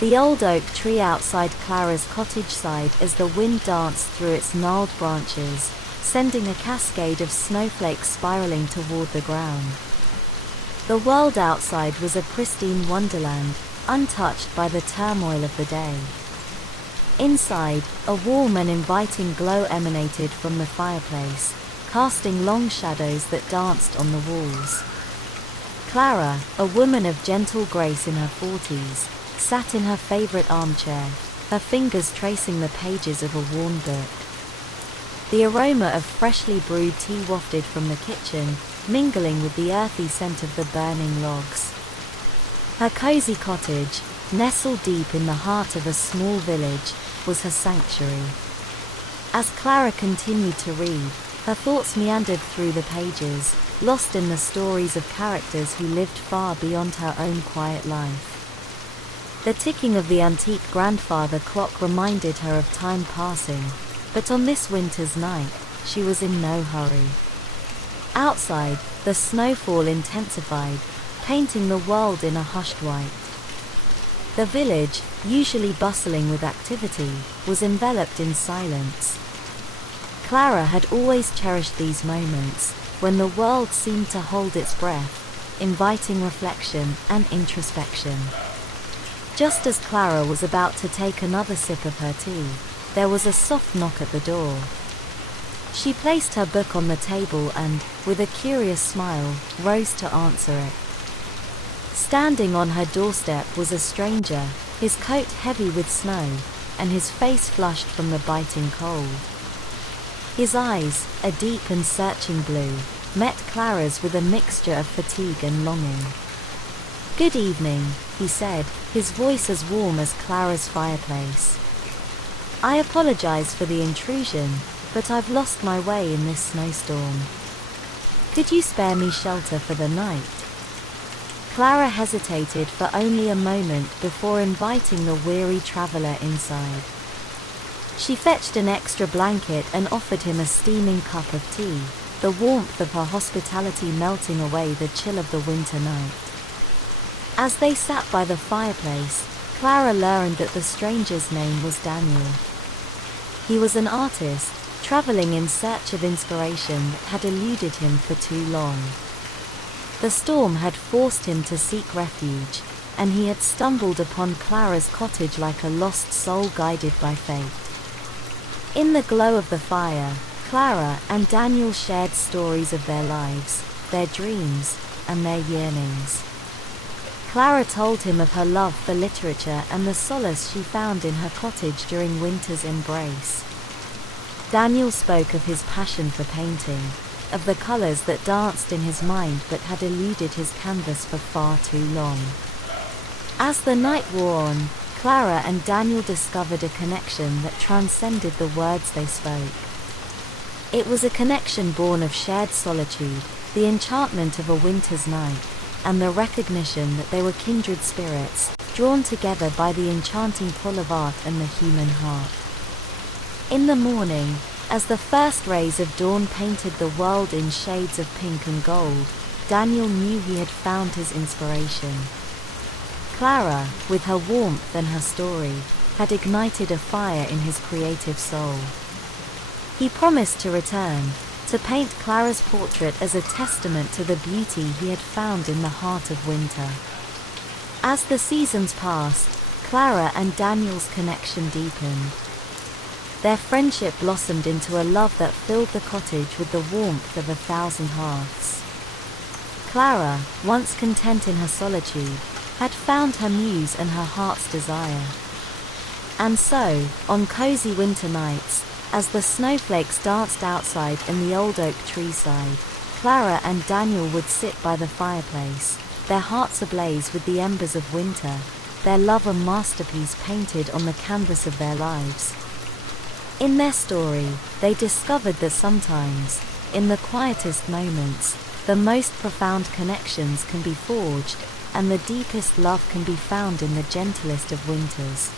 The old oak tree outside Clara's cottage sighed as the wind danced through its gnarled branches, sending a cascade of snowflakes spiraling toward the ground. The world outside was a pristine wonderland, untouched by the turmoil of the day. Inside, a warm and inviting glow emanated from the fireplace, casting long shadows that danced on the walls. Clara, a woman of gentle grace in her 40s, sat in her favorite armchair, her fingers tracing the pages of a worn book. The aroma of freshly brewed tea wafted from the kitchen, mingling with the earthy scent of the burning logs. Her cozy cottage, nestled deep in the heart of a small village, was her sanctuary. As Clara continued to read, her thoughts meandered through the pages, lost in the stories of characters who lived far beyond her own quiet life. The ticking of the antique grandfather clock reminded her of time passing, but on this winter's night, she was in no hurry. Outside, the snowfall intensified, painting the world in a hushed white. The village, usually bustling with activity, was enveloped in silence. Clara had always cherished these moments, when the world seemed to hold its breath, inviting reflection and introspection. Just as Clara was about to take another sip of her tea, there was a soft knock at the door. She placed her book on the table and, with a curious smile, rose to answer it. Standing on her doorstep was a stranger, his coat heavy with snow, and his face flushed from the biting cold. His eyes, a deep and searching blue, met Clara's with a mixture of fatigue and longing. "Good evening," he said, his voice as warm as Clara's fireplace. "I apologize for the intrusion, but I've lost my way in this snowstorm. Could you spare me shelter for the night?" Clara hesitated for only a moment before inviting the weary traveler inside. She fetched an extra blanket and offered him a steaming cup of tea, the warmth of her hospitality melting away the chill of the winter night. As they sat by the fireplace, Clara learned that the stranger's name was Daniel. He was an artist, traveling in search of inspiration that had eluded him for too long. The storm had forced him to seek refuge, and he had stumbled upon Clara's cottage like a lost soul guided by fate. In the glow of the fire, Clara and Daniel shared stories of their lives, their dreams, and their yearnings. Clara told him of her love for literature and the solace she found in her cottage during winter's embrace. Daniel spoke of his passion for painting, of the colors that danced in his mind but had eluded his canvas for far too long. As the night wore on, Clara and Daniel discovered a connection that transcended the words they spoke. It was a connection born of shared solitude, the enchantment of a winter's night, and the recognition that they were kindred spirits, drawn together by the enchanting pull of art and the human heart. In the morning, as the first rays of dawn painted the world in shades of pink and gold, Daniel knew he had found his inspiration. Clara, with her warmth and her story, had ignited a fire in his creative soul. He promised to return, to paint Clara's portrait as a testament to the beauty he had found in the heart of winter. As the seasons passed, Clara and Daniel's connection deepened. Their friendship blossomed into a love that filled the cottage with the warmth of 1,000 hearths. Clara, once content in her solitude, had found her muse and her heart's desire. And so, on cozy winter nights, as the snowflakes danced outside in the old oak tree side, Clara and Daniel would sit by the fireplace, their hearts ablaze with the embers of winter, their love a masterpiece painted on the canvas of their lives. In their story, they discovered that sometimes, in the quietest moments, the most profound connections can be forged, and the deepest love can be found in the gentlest of winters.